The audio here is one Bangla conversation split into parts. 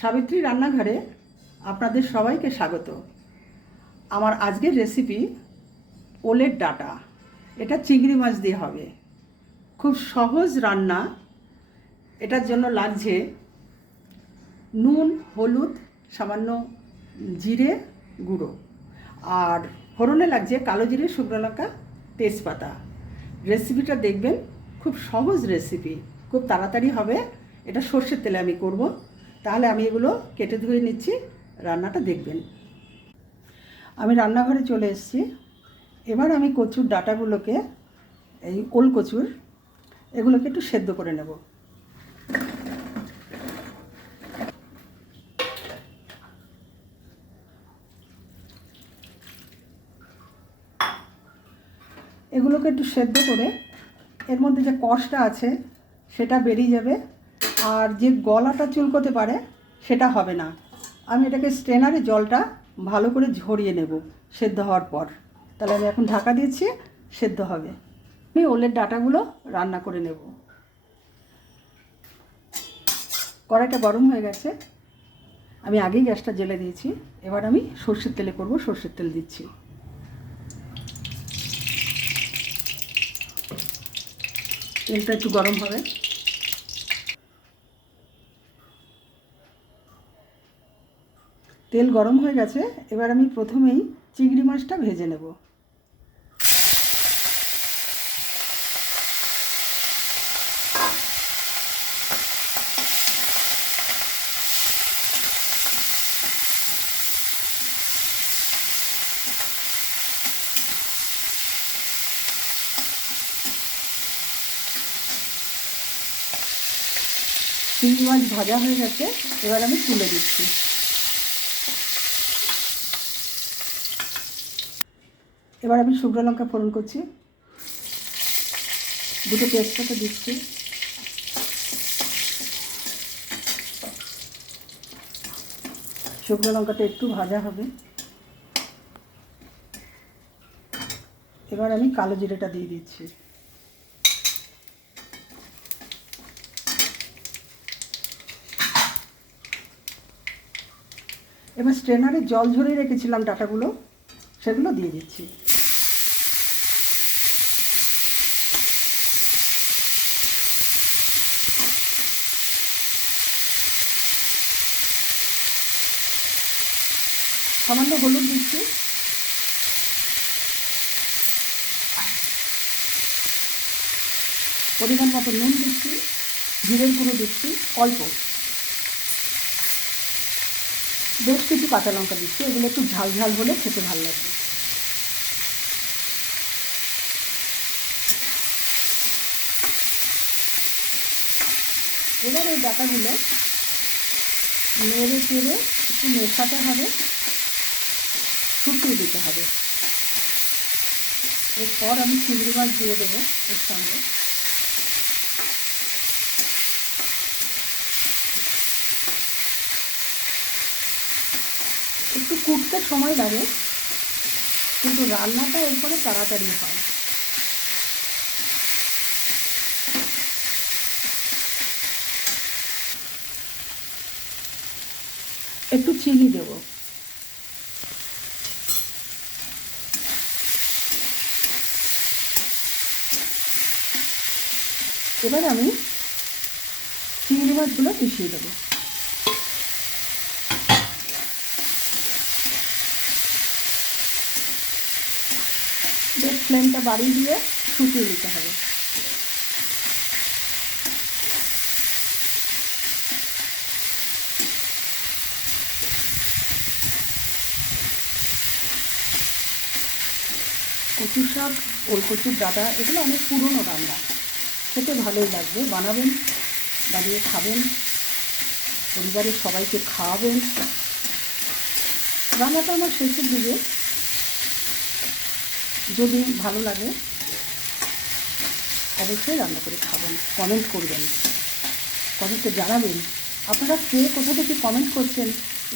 সাবিত্রী রান্নাঘরে আপনাদের সবাইকে স্বাগত। আমার আজকের রেসিপি ওলের ডাটা। এটা চিংড়ি মাছ দিয়ে হবে। খুব সহজ রান্না। এটার জন্য লাগছে নুন, হলুদ, সামান্য জিরে গুঁড়ো। আর ফোড়নে লাগছে কালো জিরে, শুকনো লঙ্কা, তেজপাতা। রেসিপিটা দেখবেন, খুব সহজ রেসিপি খুব তাড়াতাড়ি হবে। এটা সর্ষের তেলে আমি করব। তাহলে আমি এগুলো কেটে ধুয়ে নিচ্ছি, রান্নাটা দেখবেন। আমি রান্নাঘরে চলে এসেছি। এবার আমি কচুর ডাটাগুলোকে, এই ওল কচুর, এগুলোকে একটু সেদ্ধ করে নেব। এগুলোকে একটু সেদ্ধ করে, এর মধ্যে যে কষটা আছে, সেটা বেরিয়ে যাবে। আর যে গলাটা চুলকোতে পারে, সেটা হবে না। আমি এটাকে স্ট্রেনারে জলটা ভালো করে ঝরিয়ে নেব, সেদ্ধ হওয়ার পর। তাহলে আমি এখন ঢাকা দিচ্ছি সেদ্ধ হবে। আমি ওলের ডাটাগুলো রান্না করে নেব। কড়াইটা গরম হয়ে গেছে। আমি আগেই গ্যাসটা জেলে দিয়েছি। এবার আমি সর্ষের তেলে করব, সর্ষের তেল দিচ্ছি। তেলটা একটু গরম হবে। তেল গরম হয়ে গেছে, এবার আমি প্রথমেই চিংড়ি মাছটা ভেজে নেব। চিংড়ি মাছ ভাজা হয়ে গেছে, এবার আমি তুলে দিচ্ছি। এবার আমি শুকনো লঙ্কা ফোড়ন করছি। দুটো তেজপাতা দিচ্ছি। শুকনো লঙ্কাটা একটু ভাজা হবে। এবার আমি কালো জিরেটা দিয়ে দিচ্ছি। এবার স্ট্রেনারে জল ঝরিয়ে রেখেছিলাম ডাটাগুলো, সেগুলো দিয়ে দিচ্ছি। সামান্য হলুদ দিচ্ছি। পরিমাণ মতো নুন দিচ্ছি, জিরের গুঁড়ো দিচ্ছি, অল্প। বেশ কিছু কাঁচা লঙ্কা দিচ্ছি, এগুলো একটু ঝাল ঝাল হলে খেতে ভালো লাগবে এবার এই ডাটাগুলো নেড়ে চেড়ে একটু মেশাতে হবে। শুকিয়ে দিতে হবে। এরপর আমি চিংড়ি মাছ দিয়ে দেবো এর সঙ্গে। একটু কুটতে সময় লাগে, কিন্তু রান্নাটা এরপরে তাড়াতাড়ি হয়। একটু চিনি দেব। এবার আমি চিংড়ি মাছগুলো মিশিয়ে দেবো। বেশ ফ্লেমটা বাড়িয়ে দিয়ে শুকিয়ে দিতে হবে। কচু শাক ওল কচুর ডাটা, এগুলো অনেক পুরনো রান্না। খেতে ভালোই লাগবে। বানাবেন, বানিয়ে খাবেন, পরিবারের সবাইকে খাওয়াবেন। রান্নাটা আমার শেষের দিকে। যদি ভালো লাগে, অবশ্যই রান্না করে খাবেন কমেন্ট করবেন। কমেন্টে জানাবেন, আপনারা কে, কোথা থেকে কমেন্ট করছেন,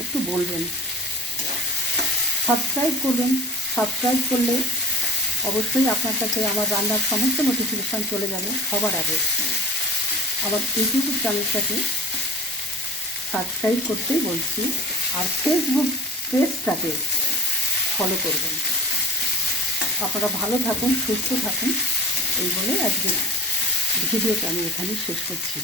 একটু বলবেন। সাবস্ক্রাইব করবেন সাবস্ক্রাইব করলে অবশ্যই আপনার কাছে আমার রান্নার সমস্ত নোটিফিকেশান চলে যাবে সবার আগে। আমার ইউটিউব চ্যানেলটাকে সাবস্ক্রাইব করতেই বলছি আর ফেসবুক পেজটাকে ফলো করবেন। আপনারা ভালো থাকুন, সুস্থ থাকুন, এই বলে আজকে ভিডিওটা আমি এখানেই শেষ করছি।